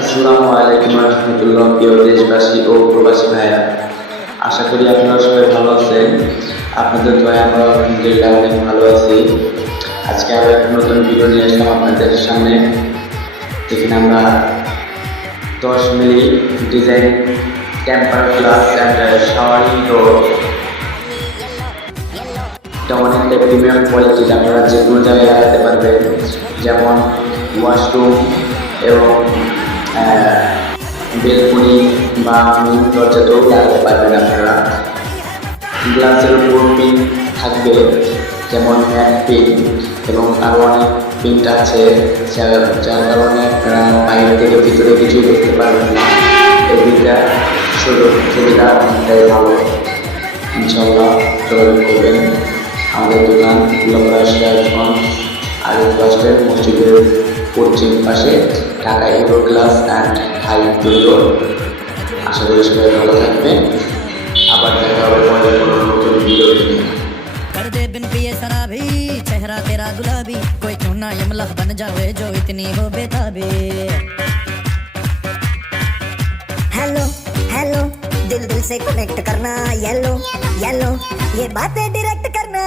আসসালামু আলাইকুম রহমতুল্লাহ। প্রিয় দেশবাসী ও প্রবাসী ভাইয়া, আশা করি আপনারা সবাই ভালো আছেন। আপনাদের দয়া আমরা আলহামদুলিল্লাহ অনেক ভালো আছি। আজকে আবার একটা নতুন ভিডিও নিয়ে আসলাম আপনাদের সামনে, যেখানে আমরা 10 minute design temper glass and showering door, এটা অনেকটা প্রিমিয়াম কোয়ালিটির, আপনারা যে কোনো জায়গায় লাগাতে পারবেন, যেমন ওয়াশরুম এবং বেলকনি বা মেন দরজাতেও লাগাতে পারবেন আপনারা। গ্লাসের উপর প্রিন্ট থাকবে, যেমন ম্যাট প্রিন্ট এবং আরও অনেক প্রিন্ট আছে, যার কারণে আপনারা বাইরে থেকে ভিতরে কিছু দেখতে পারবেন না। এই দিকটা সুবিধা অনেকটাই ভালো। ইনশাল্লাহ যোগাযোগ করবেন। আমাদের দোকান কুলাপাড়া সিরাজগঞ্জ আরিফ বাসস্ট্যান্ড মসজিদের পশ্চিম পাশে, Dhaka euro glass and Thai door. আশা করি সবাই ভালো থাকবেন। আবার দেখা হবে পরে কোনো নতুন ভিডিও নিয়ে। कर दे बिन पिए शराबी, चेहरा तेरा गुलाबी, कोई क्यों ना यमला बन जावे जो इतनी हो बेताबी। हेलो हेलो, दिल दिल से कनेक्ट करना, येलो येलो ये बातें डायरेक्ट करना।